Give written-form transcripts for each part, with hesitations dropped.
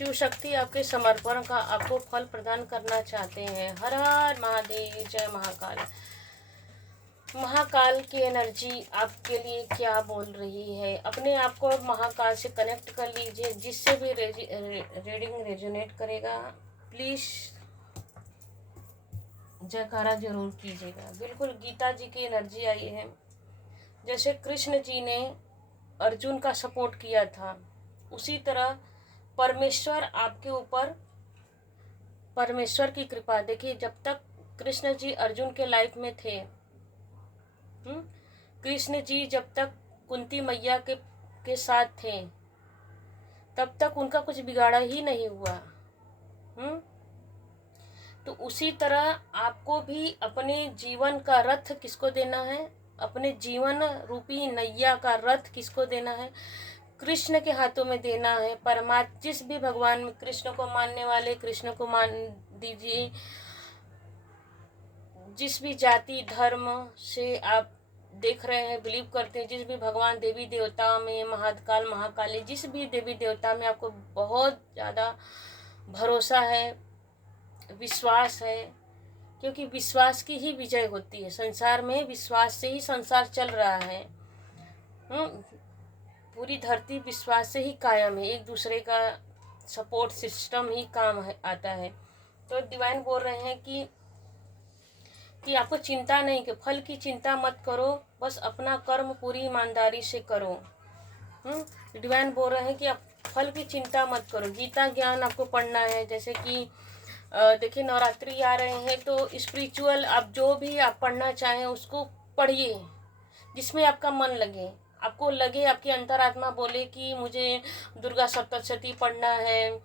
शिव शक्ति आपके समर्पण का आपको फल प्रदान करना चाहते हैं। हर हर महादेव, जय महाकाल। महाकाल की एनर्जी आपके लिए क्या बोल रही है, अपने आप को महाकाल से कनेक्ट कर लीजिए। जिससे भी रीडिंग रेजोनेट करेगा प्लीज़ जयकारा जरूर कीजिएगा। बिल्कुल गीता जी की एनर्जी आई है। जैसे कृष्ण जी ने अर्जुन का सपोर्ट किया था, उसी तरह परमेश्वर आपके ऊपर, परमेश्वर की कृपा। देखिए, जब तक कृष्ण जी अर्जुन के लाइफ में थे, कृष्ण जी जब तक कुंती मैया के साथ थे, तब तक उनका कुछ बिगाड़ा ही नहीं हुआ। तो उसी तरह आपको भी अपने जीवन का रथ किसको देना है, अपने जीवन रूपी नैया का रथ किसको देना है, कृष्ण के हाथों में देना है। परमात्मा जिस भी भगवान में, कृष्ण को मानने वाले कृष्ण को मान दीजिए। जिस भी जाति धर्म से आप देख रहे हैं, बिलीव करते हैं, जिस भी भगवान देवी देवता में, महाकाल महाकाली, जिस भी देवी देवता में आपको बहुत ज़्यादा भरोसा है, विश्वास है, क्योंकि विश्वास की ही विजय होती है संसार में। विश्वास से ही संसार चल रहा है। पूरी धरती विश्वास से ही कायम है। एक दूसरे का सपोर्ट सिस्टम ही काम आता है। तो डिवाइन बोल रहे हैं कि आपको चिंता नहीं, कि फल की चिंता मत करो, बस अपना कर्म पूरी ईमानदारी से करो। डिवाइन बोल रहे हैं कि आप फल की चिंता मत करो। गीता ज्ञान आपको पढ़ना है। जैसे कि देखिए, नवरात्रि आ रहे हैं, तो स्पिरिचुअल आप जो भी आप पढ़ना चाहें उसको पढ़िए, जिसमें आपका मन लगे। आपको लगे, आपकी अंतरात्मा बोले कि मुझे दुर्गा सप्तशती पढ़ना है,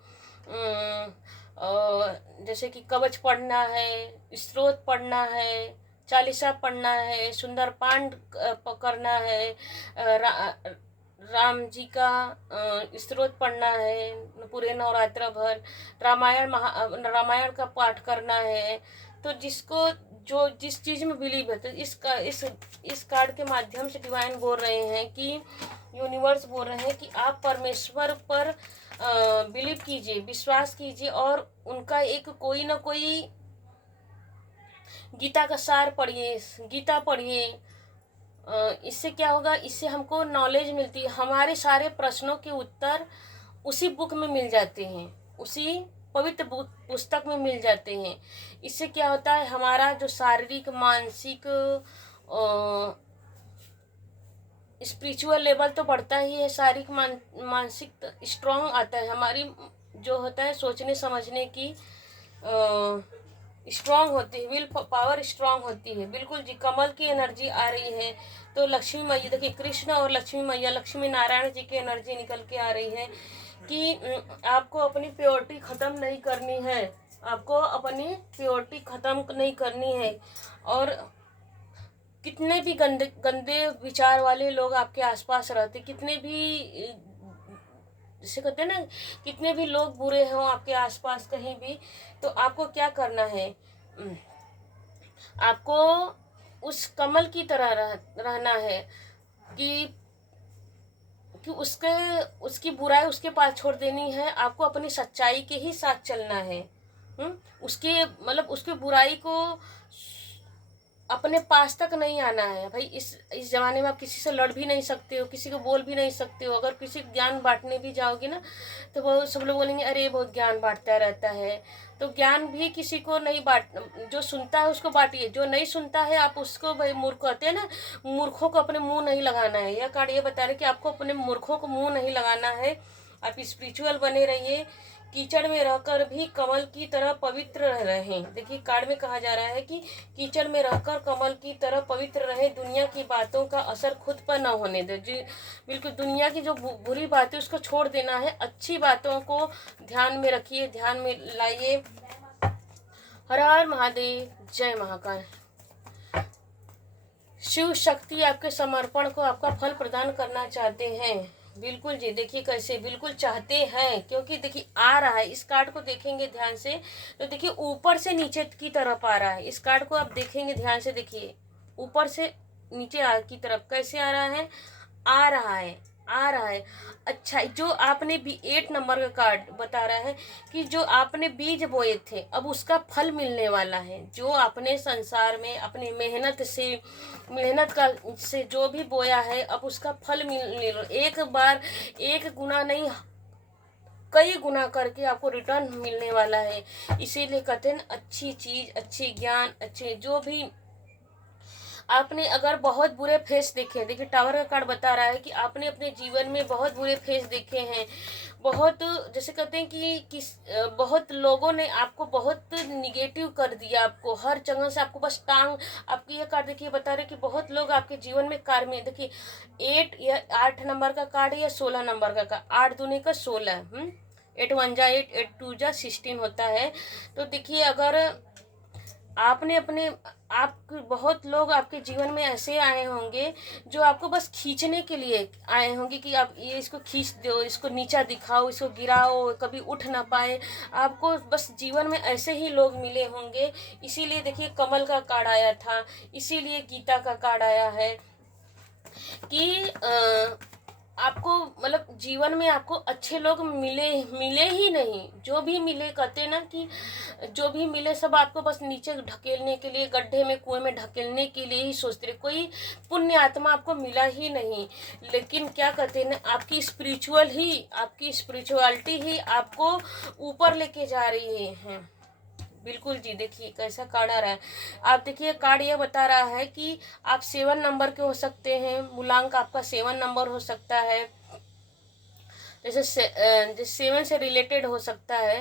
जैसे कि कवच पढ़ना है, स्तोत्र पढ़ना है, चालीसा पढ़ना है, सुंदरकांड करना है, राम जी का स्तोत्र पढ़ना है पूरे नवरात्र भर, रामायण का पाठ करना है। तो जिसको जो जिस चीज़ में बिलीव है, तो इस कार्ड के माध्यम से डिवाइन बोल रहे हैं कि यूनिवर्स बोल रहे हैं कि आप परमेश्वर पर बिलीव कीजिए, विश्वास कीजिए, और उनका एक कोई ना कोई गीता का सार पढ़िए, गीता पढ़िए। इससे क्या होगा, इससे हमको नॉलेज मिलती है। हमारे सारे प्रश्नों के उत्तर उसी बुक में मिल जाते हैं, उसी पवित्र पुस्तक में मिल जाते हैं। इससे क्या होता है, हमारा जो शारीरिक मानसिक स्पिरिचुअल लेवल तो बढ़ता ही है, शारीरिक मानसिक स्ट्रांग आता है। हमारी जो होता है सोचने समझने की स्ट्रांग होती है, विल पावर स्ट्रांग होती है। बिल्कुल जी, कमल की एनर्जी आ रही है। तो लक्ष्मी मैया, देखिए कृष्ण और लक्ष्मी मैया, लक्ष्मी नारायण जी की एनर्जी निकल के आ रही है कि आपको अपनी प्योरिटी ख़त्म नहीं करनी है, आपको अपनी प्योरिटी ख़त्म नहीं करनी है। और कितने भी गंदे विचार वाले लोग आपके आसपास रहते, कितने भी जिसे कहते हैं ना, कितने भी लोग बुरे हों आपके आसपास कहीं भी, तो आपको क्या करना है, आपको उस कमल की तरह रहना है कि उसकी बुराई उसके पास छोड़ देनी है। आपको अपनी सच्चाई के ही साथ चलना है। उसके मतलब उसके बुराई को अपने पास तक नहीं आना है। भाई इस ज़माने में आप किसी से लड़ भी नहीं सकते हो, किसी को बोल भी नहीं सकते हो। अगर किसी ज्ञान बांटने भी जाओगे ना, तो वो सब लोग बोलेंगे अरे बहुत ज्ञान बांटता रहता है। तो ज्ञान भी किसी को नहीं जो सुनता है उसको बांटिए, जो नहीं सुनता है आप उसको, भाई मूर्ख कहते हैं ना, मूर्खों को अपने मुँह नहीं लगाना है। यह कार्ड ये बता रहे कि आपको अपने मूर्खों को मुँह नहीं लगाना है। आप स्पिरिचुअल बने रहिए, कीचड़ में रहकर भी कमल की तरह पवित्र रहें। देखिए, कार्ड में कहा जा रहा है कि कीचड़ में रहकर कमल की तरह पवित्र रहें, दुनिया की बातों का असर खुद पर न होने दे। जी बिल्कुल, दुनिया की जो बुरी बातें उसको छोड़ देना है, अच्छी बातों को ध्यान में रखिए, ध्यान में लाइए। हर हर महादेव, जय महाकाल। शिव शक्ति आपके समर्पण को आपका फल प्रदान करना चाहते हैं। बिल्कुल जी, देखिए कैसे बिल्कुल चाहते हैं, क्योंकि देखिए आ रहा है। इस कार्ड को देखेंगे ध्यान से तो देखिए ऊपर से नीचे की तरफ आ रहा है। इस कार्ड को आप देखेंगे ध्यान से, देखिए ऊपर से नीचे की तरफ कैसे आ रहा है, आ रहा है। आ रहा है। अच्छा, जो आपने भी 8 नंबर का कार्ड बता रहा है कि जो आपने बीज बोए थे अब उसका फल मिलने वाला है। जो आपने संसार में अपनी मेहनत का से जो भी बोया है अब उसका फल मिलने, एक बार एक गुना नहीं कई गुना करके आपको रिटर्न मिलने वाला है। इसीलिए कहते हैं अच्छी चीज, अच्छी ज्ञान, अच्छे जो भी आपने अगर बहुत बुरे फेस देखे हैं, देखिए टावर का कार्ड बता रहा है कि आपने अपने जीवन में बहुत बुरे फेस देखे हैं। बहुत, जैसे कहते हैं कि बहुत लोगों ने आपको बहुत निगेटिव कर दिया, आपको हर जगह से आपको बस टांग। आपकी ये कार्ड देखिए बता रहे कि बहुत लोग आपके जीवन में कार में, देखिए 8 या 8 नंबर का कार्ड है या 16 नंबर का कार्ड, 8 दूनी का 16, 8 1 जा 8, 8 2 जा 16 होता है। तो देखिए अगर आपने अपने आप, बहुत लोग आपके जीवन में ऐसे आए होंगे जो आपको बस खींचने के लिए आए होंगे कि आप ये इसको खींच दो, इसको नीचा दिखाओ, इसको गिराओ, कभी उठ ना पाए। आपको बस जीवन में ऐसे ही लोग मिले होंगे। इसीलिए देखिए कमल का कार्ड आया था, इसीलिए गीता का कार्ड आया है कि आपको मतलब जीवन में आपको अच्छे लोग मिले मिले ही नहीं। जो भी मिले, कहते ना कि जो भी मिले सब आपको बस नीचे ढकेलने के लिए, गड्ढे में कुएं में ढकेलने के लिए ही सोचते रहे। कोई पुण्य आत्मा आपको मिला ही नहीं। लेकिन क्या कहते हैं ना, आपकी स्पिरिचुअलिटी ही आपको ऊपर लेके जा रही है। बिल्कुल जी, देखिए कैसा कार्ड आ रहा है। आप देखिए कार्ड ये बता रहा है कि आप 7 नंबर के हो सकते हैं, मूलांक आपका 7 नंबर हो सकता है। जैसे 7 से रिलेटेड हो सकता है,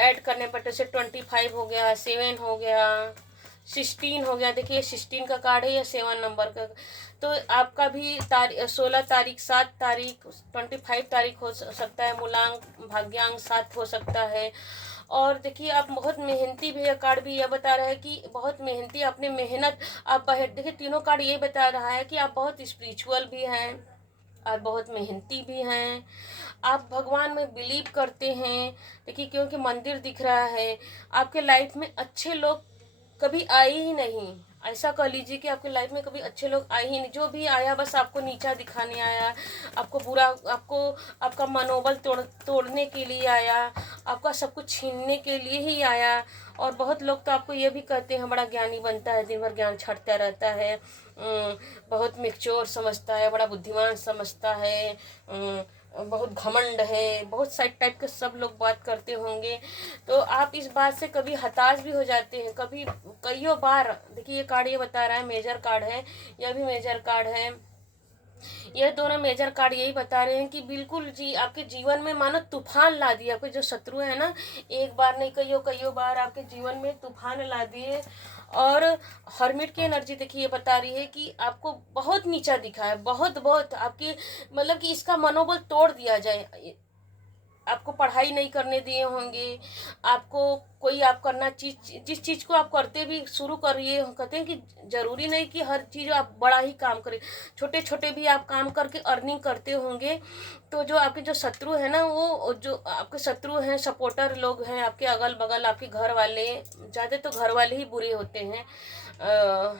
ऐड करने पर, जैसे 25 हो गया, 7 हो गया, 16 हो गया। देखिए 16 का कार्ड है या 7 नंबर का। तो आपका भी 16 तारीख, 7 तारीख, 25 तारीख हो सकता है। मूलांक भाग्यांक 7 हो सकता है। और देखिए आप बहुत मेहनती भी है, कार्ड भी यह बता रहा है कि बहुत मेहनती, आपने मेहनत आप देखिए तीनों कार्ड ये बता रहा है कि आप बहुत स्पिरिचुअल भी हैं, आप बहुत मेहनती भी हैं, आप भगवान में बिलीव करते हैं। देखिए क्योंकि मंदिर दिख रहा है। आपके लाइफ में अच्छे लोग कभी आए ही नहीं। ऐसा कह लीजिए कि आपके लाइफ में कभी अच्छे लोग आए ही नहीं। जो भी आया बस आपको नीचा दिखाने आया, आपको बुरा, आपको आपका मनोबल तोड़ने के लिए आया, आपका सब कुछ छीनने के लिए ही आया। और बहुत लोग तो आपको ये भी कहते हैं बड़ा ज्ञानी बनता है, दिन भर ज्ञान छाटता रहता है, बहुत मैच्योर समझता है, बड़ा बुद्धिमान समझता है, बहुत घमंड है, बहुत साइड टाइप के सब लोग बात करते होंगे। तो आप इस बात से कभी हताश भी हो जाते हैं, कभी कईयों बार। देखिए ये कार्ड ये बता रहा है, मेजर कार्ड है, यह भी मेजर कार्ड है। ये दोनों मेजर कार्ड यही बता रहे हैं कि बिल्कुल जी आपके जीवन में मानो तूफान ला दिया। आपके जो शत्रु है ना, एक बार नहीं कईयों बार आपके जीवन में तूफान ला दिए। और हर्मिट की एनर्जी देखिए ये बता रही है कि आपको बहुत नीचा दिखा है, बहुत बहुत आपकी, मतलब कि इसका मनोबल तोड़ दिया जाए। आपको पढ़ाई नहीं करने दिए होंगे, आपको कोई आप करना जिस चीज़ को आप करते भी शुरू करिए, कहते हैं कि ज़रूरी नहीं कि हर चीज़ आप बड़ा ही काम करें, छोटे छोटे भी आप काम करके अर्निंग करते होंगे। तो जो आपके जो शत्रु है ना, वो जो आपके शत्रु हैं, सपोर्टर लोग हैं आपके अगल बगल, आपके घर वाले, ज़्यादा तो घर वाले ही बुरे होते हैं।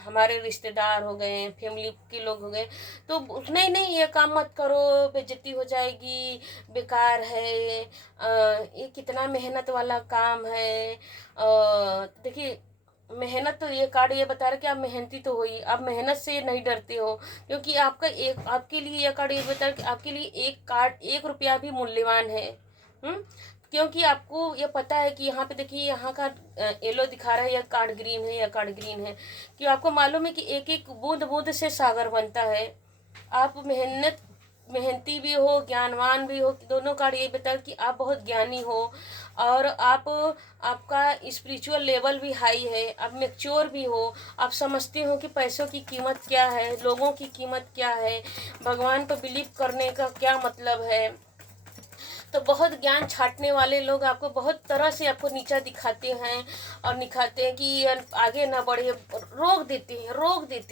हमारे रिश्तेदार हो गए, फैमिली के लोग हो गए, तो नहीं नहीं ये काम मत करो, बेइज्जती हो जाएगी, बेकार है, ये कितना मेहनत वाला काम है। देखिए मेहनत, तो ये कार्ड ये बता रहा है कि आप मेहनती तो हो ही, आप मेहनत से नहीं डरते हो। क्योंकि आपके लिए यह कार्ड ये बता रहा है कि आपके लिए एक कार्ड 1 रुपया भी मूल्यवान है। क्योंकि आपको ये पता है कि यहाँ पे देखिए यहाँ का येलो दिखा रहा है, यह कार्ड ग्रीन है, यह कार्ड ग्रीन है। कि आपको मालूम है कि एक एक बूंद बूंद से सागर बनता है। आप मेहनती भी हो, ज्ञानवान भी हो। दोनों कार्ड ये बता कि आप बहुत ज्ञानी हो, और आपका स्पिरिचुअल लेवल भी हाई है, आप मैच्योर भी हो। आप समझते हो कि पैसों की कीमत क्या है, लोगों की कीमत क्या है, भगवान पर बिलीव करने का क्या मतलब है। तो बहुत ज्ञान छाटने वाले लोग आपको बहुत तरह से आपको नीचा दिखाते हैं, और दिखाते हैं कि आगे ना बढ़े, रोक देते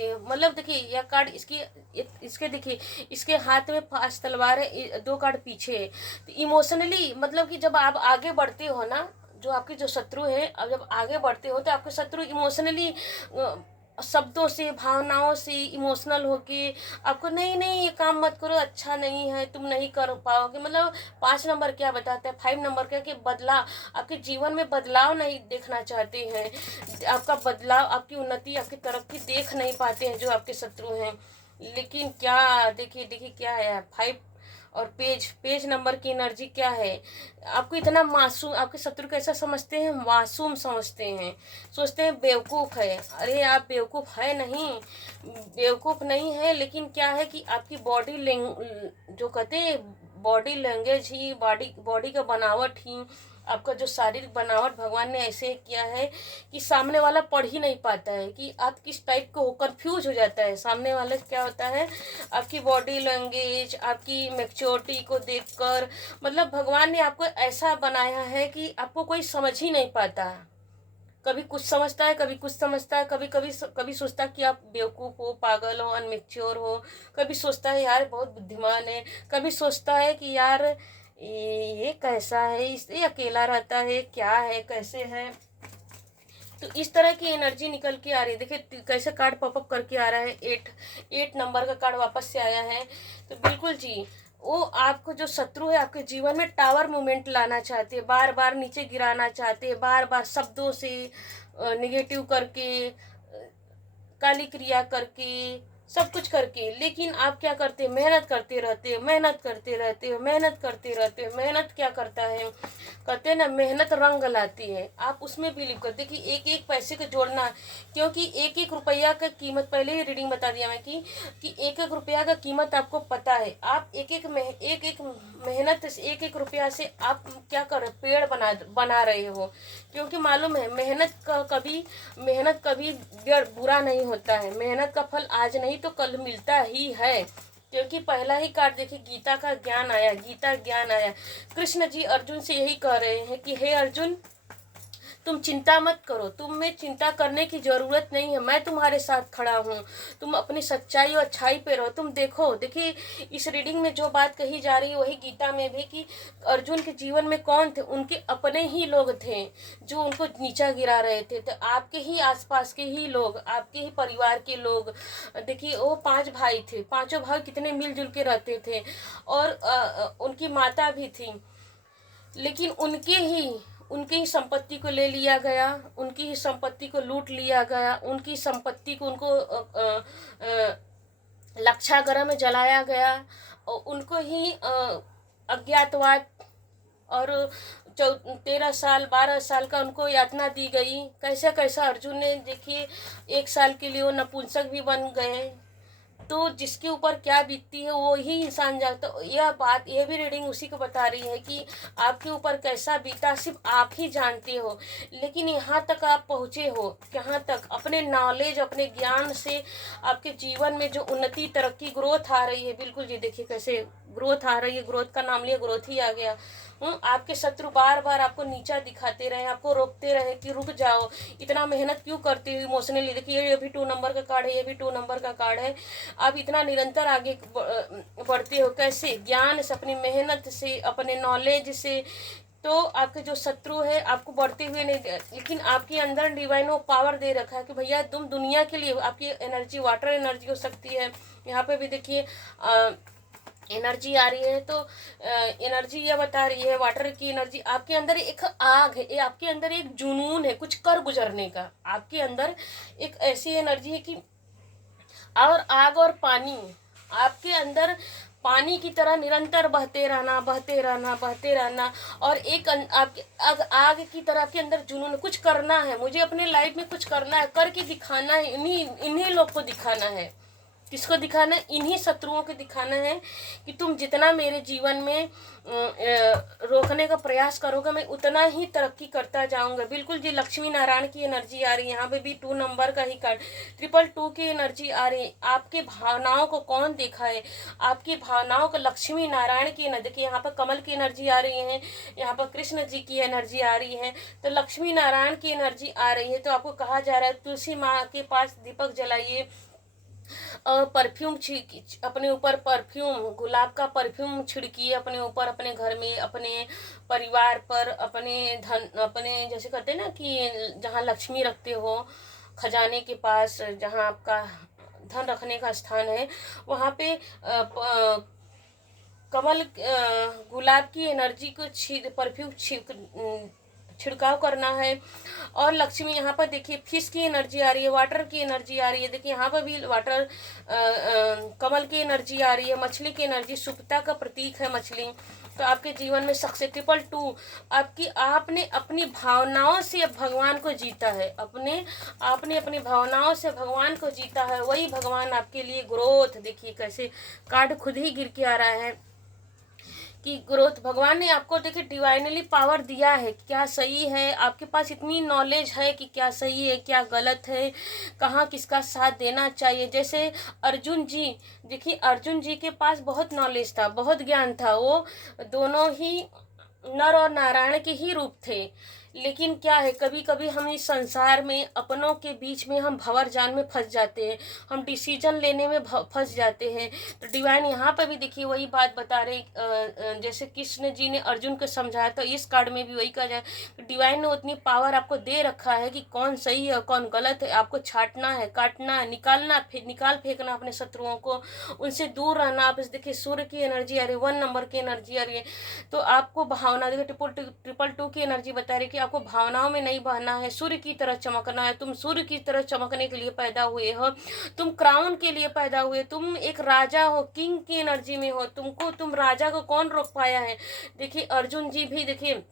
हैं। मतलब देखिए यह कार्ड इसके देखिए इसके हाथ में 5 तलवार है, 2 कार्ड पीछे है। तो इमोशनली, मतलब कि जब आप आगे बढ़ते हो ना, जो आपके जो शत्रु हैं, अब जब आगे बढ़ते हो तो आपके शत्रु इमोशनली शब्दों से, भावनाओं से इमोशनल होके आपको नहीं नहीं ये काम मत करो, अच्छा नहीं है, तुम नहीं कर पाओगे। मतलब 5 नंबर क्या बताता है, 5 नंबर क्या कि बदलाव, आपके जीवन में बदलाव नहीं देखना चाहते हैं, आपका बदलाव, आपकी उन्नति, आपकी तरक्की देख नहीं पाते हैं जो आपके शत्रु हैं। लेकिन क्या देखिए देखिए क्या है 5 और पेज पेज नंबर की एनर्जी क्या है। आपको इतना मासूम, आपके शत्रु कैसा समझते हैं, मासूम समझते हैं, सोचते हैं बेवकूफ़ है। अरे आप बेवकूफ़ है नहीं, बेवकूफ़ नहीं है, लेकिन क्या है कि आपकी बॉडी लैंग जो कहते हैं बॉडी लैंग्वेज ही, बॉडी बॉडी का बनावट ही, आपका जो शारीरिक बनावट भगवान ने ऐसे किया है कि सामने वाला पढ़ ही नहीं पाता है कि आप किस टाइप को हो, कंफ्यूज हो जाता है सामने वाले। क्या होता है आपकी बॉडी लैंग्वेज, आपकी मैच्योरिटी को देखकर, मतलब भगवान ने आपको ऐसा बनाया है कि आपको कोई समझ ही नहीं पाता। कभी कुछ समझता है, कभी कुछ समझता है, कभी कभी कभी सोचता है कि आप बेवकूफ़ हो, पागल हो, अनमेच्योर हो, कभी सोचता है यार बहुत बुद्धिमान है, कभी सोचता है कि यार ये कैसा है, ये अकेला रहता है, क्या है, कैसे है। तो इस तरह की एनर्जी निकल के आ रही है। देखिए कैसे कार्ड पॉपअप करके आ रहा है, 8 नंबर का कार्ड वापस से आया है। तो बिल्कुल जी, वो आपको जो शत्रु है आपके जीवन में टावर मूवमेंट लाना चाहते हैं, बार बार नीचे गिराना चाहते हैं, बार बार शब्दों से निगेटिव करके, काली क्रिया करके, सब कुछ करके। लेकिन आप क्या करते हैं, मेहनत करते रहते हो, मेहनत करते रहते हो, मेहनत करते रहते हो। मेहनत क्या करता है, कहते हैं ना मेहनत रंग लाती है। आप उसमें बिलीव करते कि एक एक पैसे को जोड़ना, क्योंकि एक एक रुपया का कीमत, पहले ही रीडिंग बता दिया मैं कि एक एक रुपया का कीमत आपको पता है। आप एक एक मेहनत से, एक एक रुपया से आप क्या कर रहे, पेड़ बना रहे हो। क्योंकि मालूम है मेहनत कभी बुरा नहीं होता है। मेहनत का फल आज नहीं तो कल मिलता ही है। क्योंकि पहला ही कार्ड देखिए, गीता का ज्ञान आया, गीता ज्ञान आया। कृष्ण जी अर्जुन से यही कह रहे हैं कि हे अर्जुन, तुम चिंता मत करो, तुम में चिंता करने की ज़रूरत नहीं है, मैं तुम्हारे साथ खड़ा हूँ। तुम अपनी सच्चाई और अच्छाई पे रहो। तुम देखो, देखिए इस रीडिंग में जो बात कही जा रही है वही गीता में भी, कि अर्जुन के जीवन में कौन थे, उनके अपने ही लोग थे जो उनको नीचा गिरा रहे थे। तो आपके ही आसपास के ही लोग, आपके ही परिवार के लोग। देखिए वो 5 भाई थे, पांचों भाई कितने मिलजुल के रहते थे, और उनकी माता भी थी। लेकिन उनकी ही संपत्ति को ले लिया गया, उनकी ही संपत्ति को लूट लिया गया, उनकी संपत्ति को उनको लक्षागृह में जलाया गया, और उनको ही अज्ञातवास और 13 साल 12 साल का उनको यातना दी गई। कैसा कैसा अर्जुन ने, देखिए 1 साल के लिए वो नपुंसक भी बन गए। तो जिसके ऊपर क्या बीतती है वो ही इंसान जानता। तो यह बात, यह भी रीडिंग उसी को बता रही है कि आपके ऊपर कैसा बीता सिर्फ आप ही जानते हो। लेकिन यहाँ तक आप पहुँचे हो, यहाँ तक अपने नॉलेज, अपने ज्ञान से आपके जीवन में जो उन्नति, तरक्की, ग्रोथ आ रही है। बिल्कुल जी, देखिए कैसे ग्रोथ आ रही है, ग्रोथ का नाम लिया, ग्रोथ ही आ गया। आपके शत्रु बार बार आपको नीचा दिखाते रहे, आपको रोकते रहे कि रुक जाओ, इतना मेहनत क्यों करते हो इमोशनली। देखिए ये भी 2 नंबर का कार्ड है, ये भी 2 नंबर का कार्ड है। आप इतना निरंतर आगे बढ़ते हो कैसे, ज्ञान से, अपनी मेहनत से, अपने नॉलेज से। तो आपके जो शत्रु है आपको बढ़ते हुए नहीं, लेकिन आपके अंदर डिवाइन वो पावर दे रखा है कि भैया तुम दुनिया के लिए, आपकी एनर्जी वाटर एनर्जी हो सकती है। यहाँ पे भी देखिए एनर्जी आ रही है। तो एनर्जी ये बता रही है, वाटर की एनर्जी, आपके अंदर एक आग है, आपके अंदर एक जुनून है कुछ कर गुजरने का। आपके अंदर एक ऐसी एनर्जी है कि, और आग और पानी आपके अंदर पानी की तरह निरंतर बहते रहना, बहते रहना, बहते रहना। और एक आपके आग की तरह आपके अंदर जुनून, कुछ करना है, मुझे अपने लाइफ में कुछ करना है, करके दिखाना है। इन्हीं लोग को दिखाना है। किसको दिखाना है, इन्हीं शत्रुओं को दिखाना है कि तुम जितना मेरे जीवन में रोकने का प्रयास करोगे, मैं उतना ही तरक्की करता जाऊंगा। बिल्कुल जी, लक्ष्मी नारायण की एनर्जी आ रही है। यहाँ पे भी 2 नंबर का ही कार्ड, 222 की एनर्जी आ रही है। आपके भावनाओं को कौन देखा है, आपकी भावनाओं को लक्ष्मी नारायण की एनर्जी। देखिए यहाँ पर कमल की एनर्जी आ रही है, यहाँ पर कृष्ण जी की एनर्जी आ रही है। तो लक्ष्मी नारायण की एनर्जी आ रही है। तो आपको कहा जा रहा है तुलसी माँ के पास दीपक जलाइए, और परफ्यूम अपने ऊपर, परफ्यूम गुलाब का परफ्यूम छिड़किए अपने ऊपर, अपने घर में, अपने परिवार पर, अपने धन, अपने जैसे कहते हैं ना कि जहाँ लक्ष्मी रखते हो, खजाने के पास, जहाँ आपका धन रखने का स्थान है, वहाँ पे कमल गुलाब की एनर्जी को परफ्यूम छिड़काव करना है। और लक्ष्मी, यहाँ पर देखिए फिश की एनर्जी आ रही है, वाटर की एनर्जी आ रही है। देखिए यहाँ पर भी वाटर कमल की एनर्जी आ रही है, मछली की एनर्जी, शुभता का प्रतीक है मछली। तो आपके जीवन में सक्सेस 222 आपने अपनी भावनाओं से भगवान को जीता है, आपने अपनी भावनाओं से भगवान को जीता है, वही भगवान आपके लिए ग्रोथ। देखिए कैसे कार्ड खुद ही गिर के आ रहा है कि ग्रोथ भगवान ने आपको देखिए डिवाइनली पावर दिया है। क्या सही है, आपके पास इतनी नॉलेज है कि क्या सही है क्या गलत है, कहाँ किसका साथ देना चाहिए। जैसे अर्जुन जी, देखिए अर्जुन जी के पास बहुत नॉलेज था, बहुत ज्ञान था, वो दोनों ही नर और नारायण के ही रूप थे। लेकिन क्या है, कभी कभी हम इस संसार में अपनों के बीच में हम भंवर जाल में फंस जाते हैं, हम डिसीजन लेने में फंस जाते हैं। तो डिवाइन यहाँ पर भी देखिए वही बात बता रहे, जैसे कृष्ण जी ने अर्जुन को समझाया, तो इस कार्ड में भी वही कहा जाए कि डिवाइन ने उतनी पावर आपको दे रखा है कि कौन सही है कौन गलत है, आपको छांटना है, काटना है, निकाल फेंकना अपने शत्रुओं को, उनसे दूर रहना। आप देखिए सूर्य की एनर्जी आ रही है, 1 नंबर की एनर्जी आ रही है। तो आपको भावना, देखिए 222 की एनर्जी बता रही है कि आपको भावनाओं में नहीं बहना है, सूर्य की तरह चमकना है। तुम सूर्य की तरह चमकने के लिए पैदा हुए हो, तुम क्राउन के लिए पैदा हुए, तुम एक राजा हो, किंग की एनर्जी में हो। तुम राजा को कौन रोक पाया है। देखिए अर्जुन जी भी, देखिए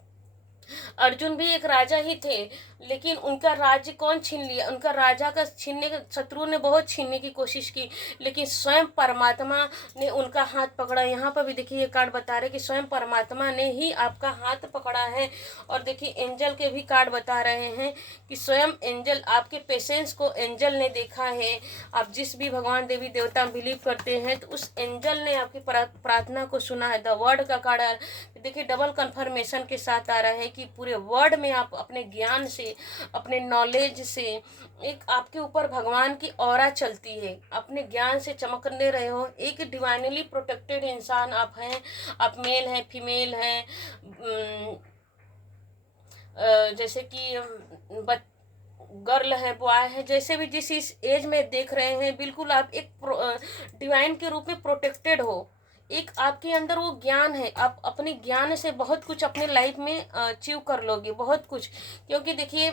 अर्जुन भी एक राजा ही थे, लेकिन उनका राज्य कौन छीन लिया, उनका राजा का छीनने का शत्रु ने बहुत छीनने की कोशिश की, लेकिन स्वयं परमात्मा ने उनका हाथ पकड़ा। यहाँ पर भी देखिए ये कार्ड बता रहे कि स्वयं परमात्मा ने ही आपका हाथ पकड़ा है। और देखिए एंजल के भी कार्ड बता रहे हैं कि स्वयं एंजल, आपके पेशेंस को एंजल ने देखा है। आप जिस भी भगवान देवी देवता बिलीव करते हैं, तो उस एंजल ने आपकी प्रार्थना को सुना है। द वर्ड का कार्ड देखिए डबल कंफर्मेशन के साथ आ रहा है कि पूरे वर्ड में आप अपने ज्ञान से, अपने नॉलेज से, एक आपके ऊपर भगवान की ऑरा चलती है, अपने ज्ञान से चमकने रहे हो। एक डिवाइनली प्रोटेक्टेड इंसान आप हैं। आप मेल हैं, फीमेल हैं, जैसे कि गर्ल है, बॉय है, जैसे भी जिस इस एज में देख रहे हैं, बिल्कुल आप एक डिवाइन के रूप में प्रोटेक्टेड हो। एक आपके अंदर वो ज्ञान है, आप अपने ज्ञान से बहुत कुछ अपने लाइफ में अचीव कर लोगे, बहुत कुछ। क्योंकि देखिए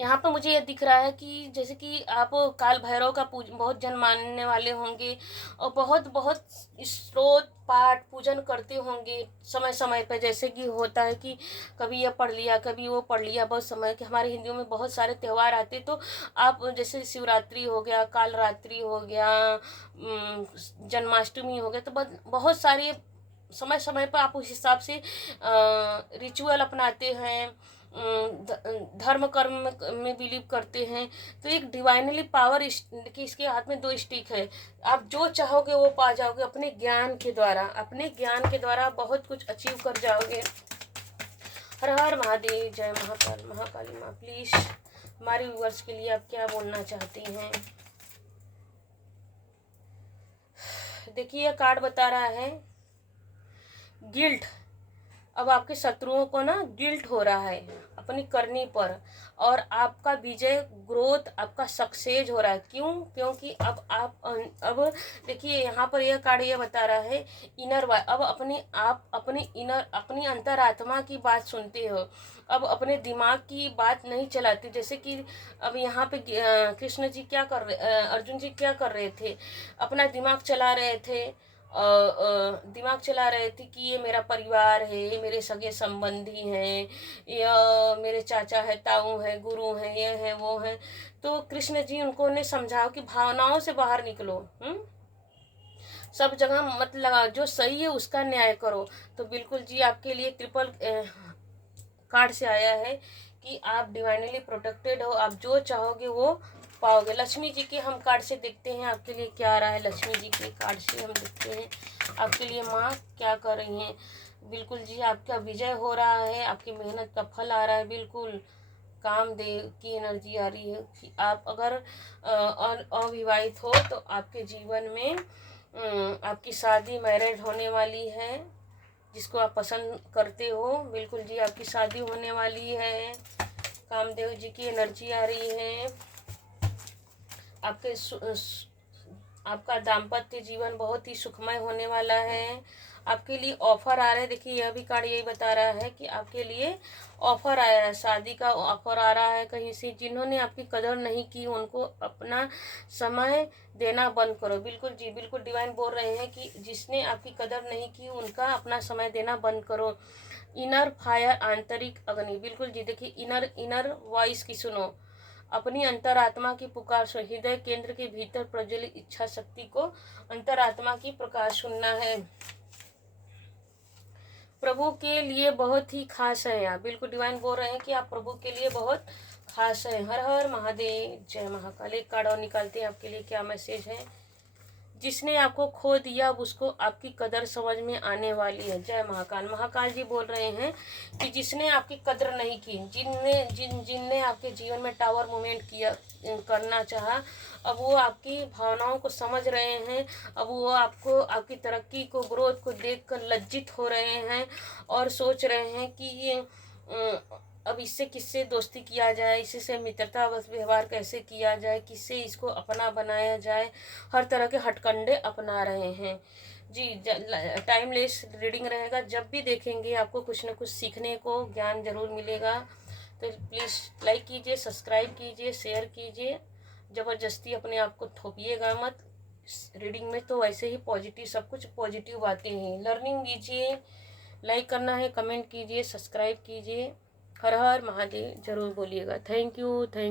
यहाँ पर मुझे ये दिख रहा है कि जैसे कि आप काल भैरव का बहुत जन मानने वाले होंगे, और बहुत बहुत स्रोत पाठ पूजन करते होंगे समय समय पर। जैसे कि होता है कि कभी ये पढ़ लिया, कभी वो पढ़ लिया, बहुत समय के हमारे हिंदुओं में बहुत सारे त्यौहार आते, तो आप जैसे शिवरात्रि हो गया, काल रात्रि हो गया, जन्माष्टमी हो गया, तो बहुत सारे समय समय पर आप उस हिसाब से रिचुअल अपनाते हैं, धर्म कर्म में बिलीव करते हैं। तो एक डिवाइनली पावर कि इसके हाथ में 2 स्टिक है, आप जो चाहोगे वो पा जाओगे अपने ज्ञान के द्वारा। अपने ज्ञान के द्वारा बहुत कुछ अचीव कर जाओगे। हर हर महादेव, जय महाकाल, महाकाली माँ। प्लीज हमारे व्यूअर्स के लिए आप क्या बोलना चाहती हैं। देखिए यह कार्ड बता रहा है गिल्ट। अब आपके शत्रुओं को ना गिल्ट हो रहा है अपनी करनी पर, और आपका विजय, ग्रोथ, आपका सक्सेस हो रहा है। क्यों? क्योंकि अब देखिए यहाँ पर यह कार्ड ये बता रहा है इनर, अब अपनी अंतरात्मा की बात सुनते हो, अब अपने दिमाग की बात नहीं चलाते। जैसे कि अब यहाँ पे कृष्ण जी क्या कर रहे, अर्जुन जी क्या कर रहे थे, अपना दिमाग चला रहे थे, कि ये मेरा परिवार है, ये मेरे सगे संबंधी हैं, या मेरे चाचा है, ताऊ है, गुरु है, ये है वो है। तो कृष्ण जी उनको ने समझाओ कि भावनाओं से बाहर निकलो, सब जगह मत लगाओ, जो सही है उसका न्याय करो। तो बिल्कुल जी आपके लिए ट्रिपल कार्ड से आया है कि आप डिवाइनली प्रोटेक्टेड हो, आप जो चाहोगे वो पाओगे। लक्ष्मी जी के हम कार्ड से देखते हैं आपके लिए क्या आ रहा है। लक्ष्मी जी के कार्ड से हम देखते हैं आपके लिए माँ क्या कर रही हैं। बिल्कुल जी आपका विजय हो रहा है, आपकी मेहनत का फल आ रहा है। बिल्कुल कामदेव की एनर्जी आ रही है कि आप अगर अविवाहित हो तो आपके जीवन में आपकी शादी, मैरिज होने वाली है। जिसको आप पसंद करते हो, बिल्कुल जी आपकी शादी होने वाली है। कामदेव जी की एनर्जी आ रही है। आपका दाम्पत्य जीवन बहुत ही सुखमय होने वाला है। आपके लिए ऑफर आ रहा है। देखिए यह भी कार्ड यही बता रहा है कि आपके लिए ऑफर आया है, शादी का ऑफर आ रहा है कहीं से। जिन्होंने आपकी कदर नहीं की उनको अपना समय देना बंद करो। बिल्कुल जी, बिल्कुल डिवाइन बोल रहे हैं कि जिसने आपकी कदर नहीं की उनका अपना समय देना बंद करो। इनर फायर, आंतरिक अग्नि। बिल्कुल जी, देखिए इनर वॉइस की सुनो, अपनी अंतरात्मा की पुकार सुनो। हृदय केंद्र के भीतर प्रज्वलित इच्छा शक्ति को अंतरात्मा की प्रकाश सुनना है। प्रभु के लिए बहुत ही खास है आप। बिल्कुल डिवाइन बोल रहे हैं कि आप प्रभु के लिए बहुत खास है। हर हर महादेव, जय महाकाल। एक कार्ड और निकालते हैं आपके लिए क्या मैसेज है। जिसने आपको खो दिया अब उसको आपकी कदर समझ में आने वाली है। जय महाकाल। महाकाल जी बोल रहे हैं कि जिसने आपकी कदर नहीं की, जिनने आपके जीवन में टावर मूवमेंट किया करना चाहा, अब वो आपकी भावनाओं को समझ रहे हैं। अब वो आपको, आपकी तरक्की को, ग्रोथ को देखकर लज्जित हो रहे हैं और सोच रहे हैं कि ये अब इससे किससे दोस्ती किया जाए, इससे मित्रता व्यवहार कैसे किया जाए, किससे इसको अपना बनाया जाए। हर तरह के हथकंडे अपना रहे हैं जी। टाइमलेस रीडिंग रहेगा। जब भी देखेंगे आपको कुछ न कुछ सीखने को, ज्ञान जरूर मिलेगा। तो प्लीज़ लाइक कीजिए, सब्सक्राइब कीजिए, शेयर कीजिए। ज़बरदस्ती अपने आप को थोपिएगा मत। रीडिंग में तो वैसे ही पॉजिटिव, सब कुछ पॉजिटिव बातें हैं। लर्निंग कीजिए, लाइक करना है, कमेंट कीजिए, सब्सक्राइब कीजिए। हर हर महादेव जरूर बोलिएगा। Thank you.